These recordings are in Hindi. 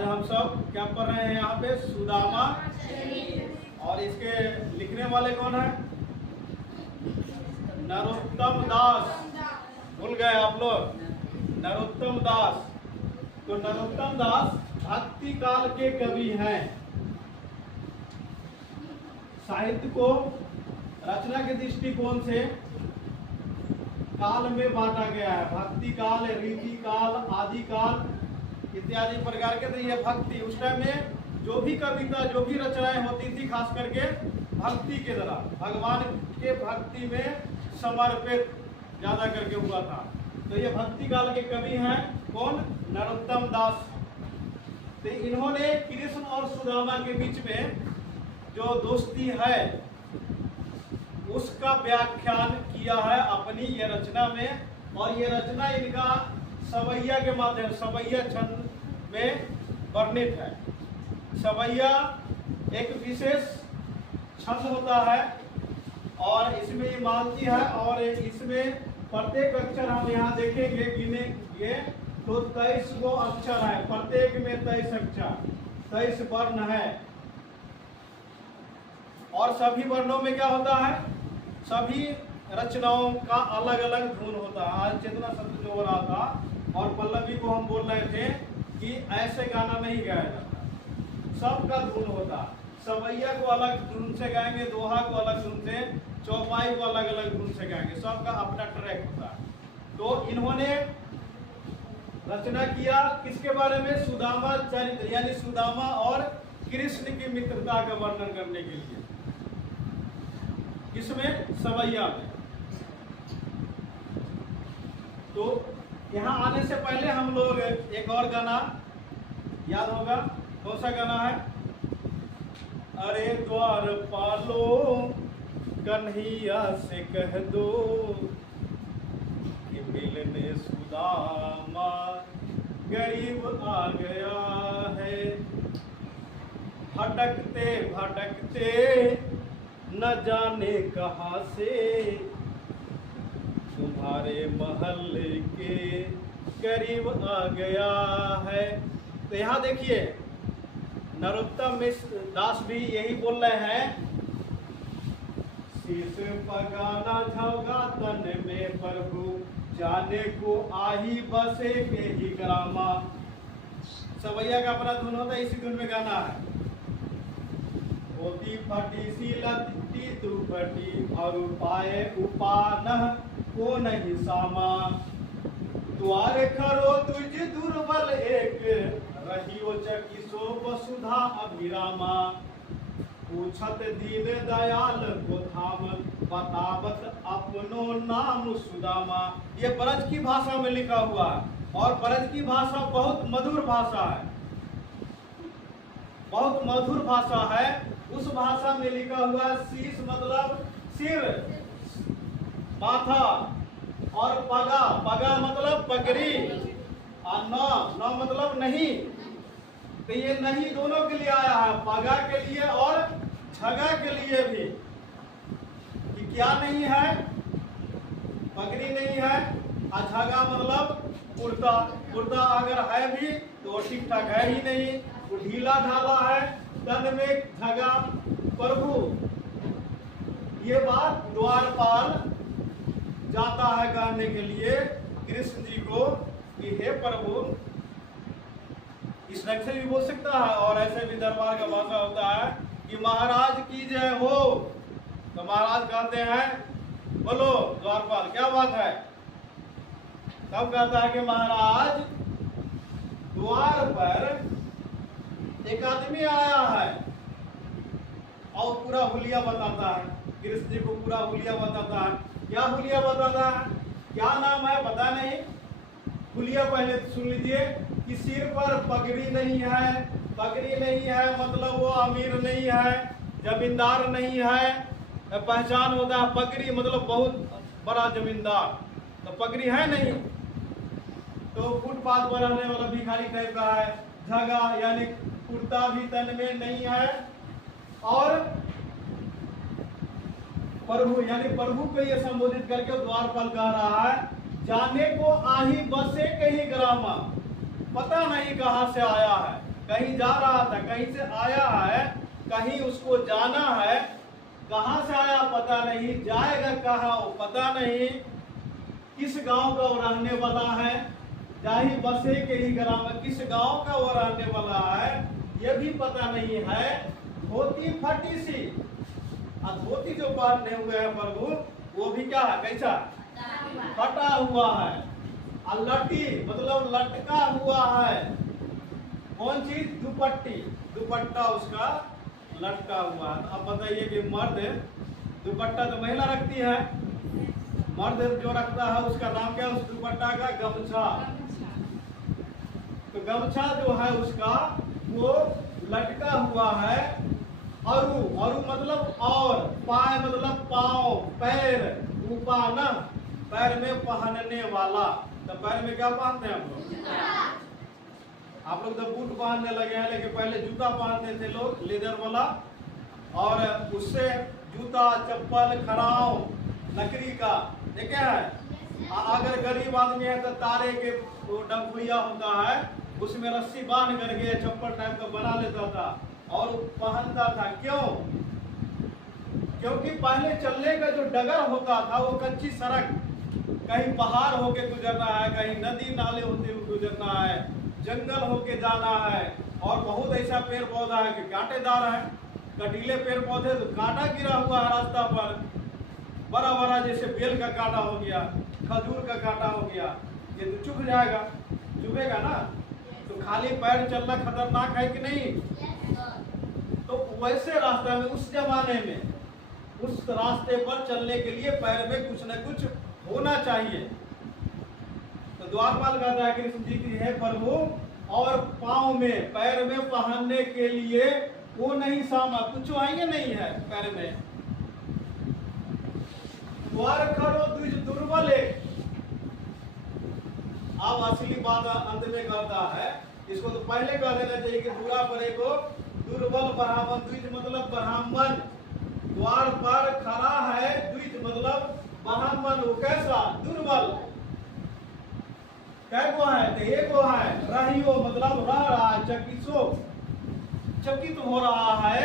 आज हम सब क्या पढ़ रहे हैं यहाँ पे? सुदामा। और इसके लिखने वाले कौन है? नरोत्तम दास। भूल गए आप लोग? नरोत्तम दास। तो नरोत्तम दास भक्ति काल के कवि हैं। साहित्य को रचना के दृष्टिकोण से काल में बांटा गया है। भक्ति काल, रीति काल, आदि काल इत्यादि प्रकार के। तो ये भक्ति उस टाइम में जो भी कविता, जो भी रचनाएं होती थी, खास करके भक्ति के द्वारा, भगवान के भक्ति में समर्पित ज्यादा करके हुआ था। तो ये भक्ति काल के कवि हैं कौन? नरोत्तम दास। तो इन्होंने कृष्ण और सुदामा के बीच में जो दोस्ती है उसका व्याख्यान किया है अपनी ये रचना में। और ये रचना इनका सवैया के माध्यम, सवैया छंद में वर्णित है। सवैया एक विशेष छंद होता है और इसमें ये मालती है। और इसमें प्रत्येक अक्षर हम यहाँ देखेंगे, गिनेंगे तो 23 गो अक्षर है। प्रत्येक में 23 अक्षर, 23 वर्ण है। और सभी वर्णों में क्या होता है? सभी रचनाओं का अलग अलग धुन होता है। आज चेतना शब्द जो हो रहा था और पल्लवी को हम बोल रहे थे कि ऐसे गाना नहीं गाया जाता, सबका धुन होता। सवैया को अलग धुन से गाएंगे, दोहा को अलग धुन से, चौपाई को अलग अलग धुन से गाएंगे, सबका अपना ट्रैक होता है। तो इन्होंने रचना किया किसके बारे में? सुदामा चरित्र, यानी सुदामा और कृष्ण की मित्रता का वर्णन करने के लिए। किसमें? सवैया में। तो यहाँ आने से पहले हम लोग एक और गाना याद होगा, कौन सा गाना है? अरे द्वार पालो कन्हैया से कह दो कि मिलने सुदामा गरीब आ गया है। भटकते भटकते न जाने कहाँ से तुम्हारे महल के करीब आ गया है। तो यहाँ देखिए नरोत्तम दास भी यही बोल रहे हैं। शीश पगाना झोगा तन में प्रभु, जाने को आही बसे के ही ग्रामा। सवैया का अपना धुन होता है, इसी धुन में गाना है। होती फटी सी लती दुपटी और पाए उपानह को नहीं सामा। द्वार खरो तुझ दुर्बल एक, रहियो चकिसो वसुधा अभिरामा। पूछत दीन दयाल को धाम, बतावत अपनो नाम सुदामा। ये ब्रज की भाषा में लिखा हुआ है और ब्रज की भाषा बहुत मधुर भाषा है, बहुत मधुर भाषा है। उस भाषा में लिखा हुआ शीश मतलब सिर, माथा, और पगा, पगा मतलब पगड़ी, और न मतलब नहीं। तो ये नहीं दोनों के लिए आया है, पगा के लिए और झगा के लिए भी। कि क्या नहीं है? पगड़ी नहीं है, और झगा मतलब कुर्ता। कुर्ता अगर है भी तो ठीक ठाक है ही नहीं, वो ढीला ढाला है, तन में झगा। प्रभु ये बात द्वारपाल जाता है कहने के लिए कृष्ण जी को कि हे प्रभु, इस ढंग से भी बोल सकता है और ऐसे भी दरबार का भाषा होता है कि महाराज की जय हो। तो महाराज कहते हैं बोलो द्वारपाल क्या बात है। तब कहता है कि महाराज द्वार पर एक आदमी आया है और पूरा हुलिया बताता है। कृष्ण जी को पूरा हुलिया बताता है। क्या हुलिया बताता है? क्या नाम है पता नहीं। हुलिया पहले सुन लीजिए कि सिर पर पगड़ी नहीं है। पगड़ी नहीं है मतलब वो अमीर नहीं है, जमींदार नहीं है। पहचान होता है पगड़ी मतलब बहुत बड़ा जमींदार, तो पगड़ी है नहीं, तो फुटपाथ पर रहने वाला भिखारी टाइप का है। झगा यानी कुर्ता भी तन में नहीं है। और प्रभु यानी प्रभु को ये संबोधित करके द्वारपाल कह रहा है, जाने को आही बसे के ही ग्रामा, पता नहीं कहां से आया है। कहीं जा रहा था, कहीं से आया है, कहीं उसको जाना है, कहाँ से आया पता नहीं, जाएगा कहाँ वो पता नहीं, किस गांव का वो रहने वाला है, जाही बसे के ही ग्राम में किस गांव का वो रहने वाला है ये भी पता नहीं है। धोती फटी सी, धोती जो पहने हुए हैं प्रभु वो भी क्या है, कैसा फटा हुआ है। लटी मतलब लटका हुआ है, कौन चीज, दुपट्टी, दुपट्टा उसका लटका हुआ है। अब बताइए कि मर्द दुपट्टा तो महिला रखती है, मर्द जो रखता है उसका नाम क्या है, उस दुपट्टा का गमछा। तो गमछा जो है उसका वो लटका हुआ है। अरु, अरु मतलब और, पाय मतलब पाँव, पैर, उपाना पैर में पहनने वाला। तो पैर में क्या पहनते हैं आप लोग तो बूट पहनने लगे हैं, लेकिन पहले जूता पहनते थे लोग लेदर वाला, और उससे जूता, चप्पल, खड़ाव लकड़ी का, देखे है। अगर गरीब आदमी है तो तारे के डंकुइया होता है, उसमें रस्सी बांध करके चप्पल टाइप का बना लेता था और पहनता था। क्यों? क्योंकि पहले चलने का जो डगर होता था वो कच्ची सड़क, कहीं पहाड़ होके गुजरना है, कहीं नदी नाले होते हुए गुजरना है, जंगल होके जाना है, और बहुत ऐसा पेड़ पौधा है कि कांटेदार है, कटीले पेड़ पौधे तो कांटा गिरा हुआ है रास्ता पर, बड़ा बड़ा जैसे बेल का कांटा हो गया, खजूर का कांटा हो गया, ये तो चुभ जाएगा, चुभेगा ना। तो खाली पैर चलना खतरनाक है कि नहीं। तो वैसे रास्ते में उस जमाने में उस रास्ते पर चलने के लिए पैर में कुछ न कुछ होना चाहिए। तो द्वारपाल कहता है कृष्ण जी की है प्रभु, और पांव में, पैर में पहनने के लिए वो नहीं सामा, कुछ आएंगे नहीं है पैर में। द्वार खरो द्विज दुर्बल। अब असली बात अंत में कहता है, इसको तो पहले कह देना चाहिए कि दूरा पर एक दुर्बल ब्राह्मण, द्विज मतलब ब्राह्मण, द्वार पर खड़ा है, द्विज मतलब ब्राह्मण, वो कैसा, दुर्बल। कै गो है, तो एक गो है, रहियो मतलब रह रहा है, चकिसो चकित हो रहा है,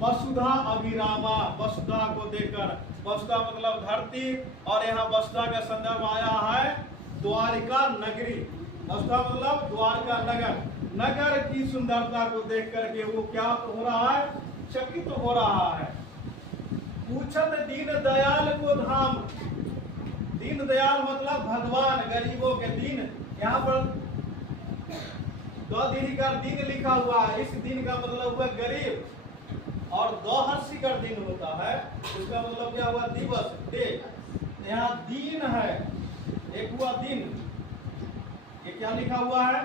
वसुधा अभिरामा, वसुधा को देखकर, वसुधा मतलब धरती, और यहाँ वसुधा का संदर्भ आया है द्वारिका नगरी, वसुधा मतलब द्वारका नगर, नगर की सुंदरता को देख करके वो क्या हो रहा है, चकित हो रहा है। पूछत दीन दयाल को धाम, दीन दयाल मतलब भगवान, गरीबों के दीन, यहाँ पर दो दिन का दिन लिखा हुआ है, इस दिन का मतलब हुआ गरीब, और दो हर्षी का दिन होता है, उसका मतलब क्या हुआ, दिवस, डे। यहाँ दीन है, एक हुआ दिन, ये क्या लिखा हुआ है,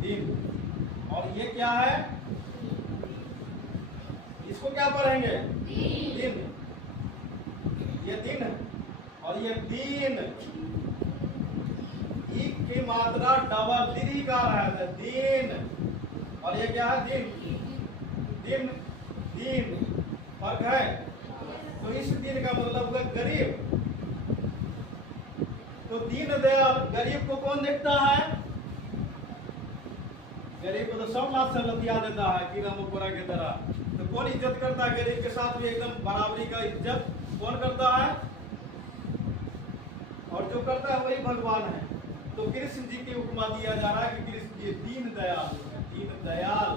दिन, और ये क्या है, इसको क्या पढ़ेंगे, दिन, ये दिन और ये दीन, एक की मात्रा डबल दीर्घ का है, दीन, और ये क्या है, दिन, दिन, दिन, फर्क है। तो इस दिन का मतलब हुआ गरीब। तो दीन दयाल, गरीब को कौन देखता है, गरीब को तो सब लाभ से लतिया देता है कीड़ा मकोड़ा की तरह। तो कौन इज्जत करता है गरीब के साथ भी, एकदम बराबरी का इज्जत कौन करता है, और जो करता है वही भगवान है। तो कृष्ण जी की उपमा दिया जा रहा है कि कृष्ण जी दीन दयाल, दीन दयाल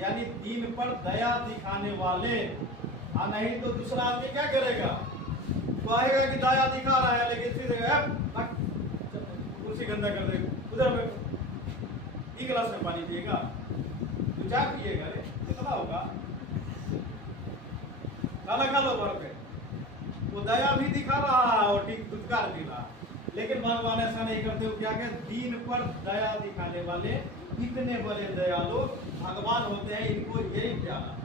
यानी दीन पर दया दिखाने वाले। नहीं तो दूसरा आदमी क्या करेगा, कहेगा कि दया दिखा रहा है, लेकिन फिर कुर्सी गंदा कर देगा, उधर एक गिलास में पानी पिएगा, तो क्या पिएगा, रे कितना होगा, खाना खा लो भर पे। वो दया भी दिखा रहा है और ठीक दुत्कार भी रहा, लेकिन भगवान ऐसा नहीं करते। वो क्या कहते, दीन पर दया दिखाने वाले इतने बड़े दयालु भगवान होते हैं, इनको यही प्यारा।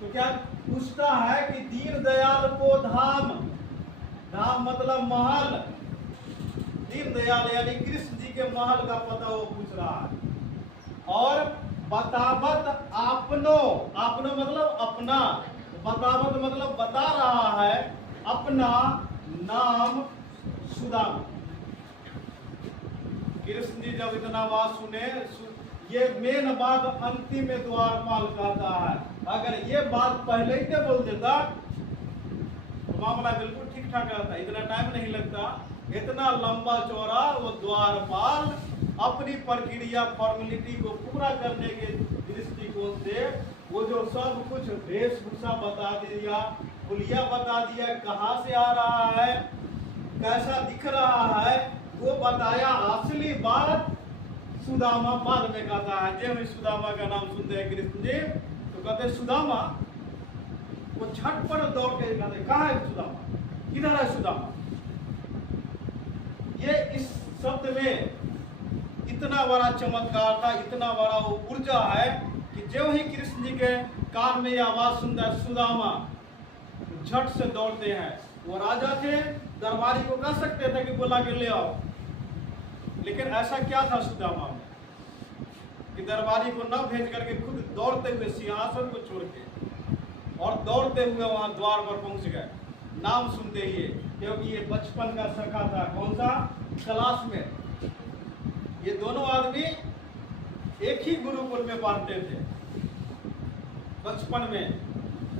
तो क्या पूछता है कि दीन दयाल को धाम, धाम मतलब महल, दीन दयाल यानी कृष्ण जी के महल का पता वो पूछ रहा है। और बतावत आपनो, आपनो मतलब अपना, बतावत मतलब बता रहा है अपना नाम सुदामा। कृष्ण जी जब इतना बात सुने, ये मेन बात अंतिम में द्वारपाल कहता है। अगर ये बात पहले ही के बोल देता तो मामला बिल्कुल ठीक ठाक रहता, इतना टाइम नहीं लगता। इतना लंबा चौड़ा वो द्वारपाल अपनी प्रक्रिया फॉर्मेलिटी को पूरा करने के दृष्टिकोण से वो जो सब कुछ वेशभूषा बता दिया, हुलिया बता दिया, कहाँ से आ रहा है, कैसा दिख रहा है, वो बताया। असली बात सुदामा बाद में कहता है। जब सुदामा का नाम सुनते हैं कृष्ण जी तो कहते सुदामा, वो झटपट दौड़ के कहते कहाँ है सुदामा, किधर है सुदामा। ये इस शब्द में इतना बड़ा चमत्कार था, इतना बड़ा वो ऊर्जा है कि जो ही कृष्ण जी के कान में ये आवाज सुनता है सुदामा, झट से दौड़ते हैं। वो राजा थे, दरबारी को कह सकते थे कि बुला के ले आओ, लेकिन ऐसा क्या था सुदामा में कि दरबारी को न भेज करके खुद दौड़ते हुए सिंहासन को छोड़ के और दौड़ते हुए वहां द्वार पर पहुंच गए, नाम सुनते ही। क्योंकि ये बचपन का सखा था, कौन सा, क्लास में। ये दोनों आदमी एक ही गुरुकुल में पढ़ते थे बचपन में,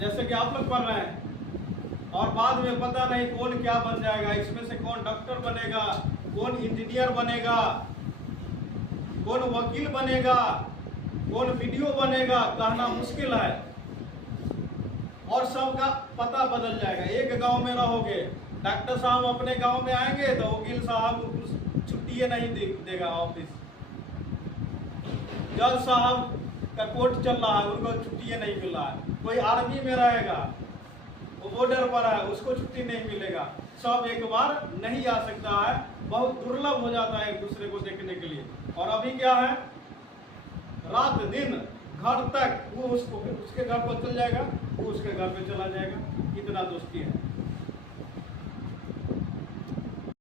जैसे कि आप लोग पढ़ रहे हैं। और बाद में पता नहीं कौन क्या बन जाएगा, इसमें से कौन डॉक्टर बनेगा, कौन इंजीनियर बनेगा, कौन वकील बनेगा, कौन वीडियो बनेगा, कहना मुश्किल है। और सबका पता बदल जाएगा। एक गांव में रहोगे, डॉक्टर साहब अपने गांव में आएंगे तो वकील साहब छुट्टी नहीं देगा ऑफिस। जज साहब का कोर्ट चल रहा है, उनको छुट्टी नहीं मिल रहा है। कोई आर्मी में रहेगा, वो बॉर्डर पर है, उसको छुट्टी नहीं मिलेगा। सब एक बार नहीं आ सकता है, बहुत दुर्लभ हो जाता है एक दूसरे को देखने के लिए। और अभी क्या है, रात दिन घर तक वो उसके घर पर चल जाएगा, वो उसके घर पे चला जाएगा। इतना दोस्ती है।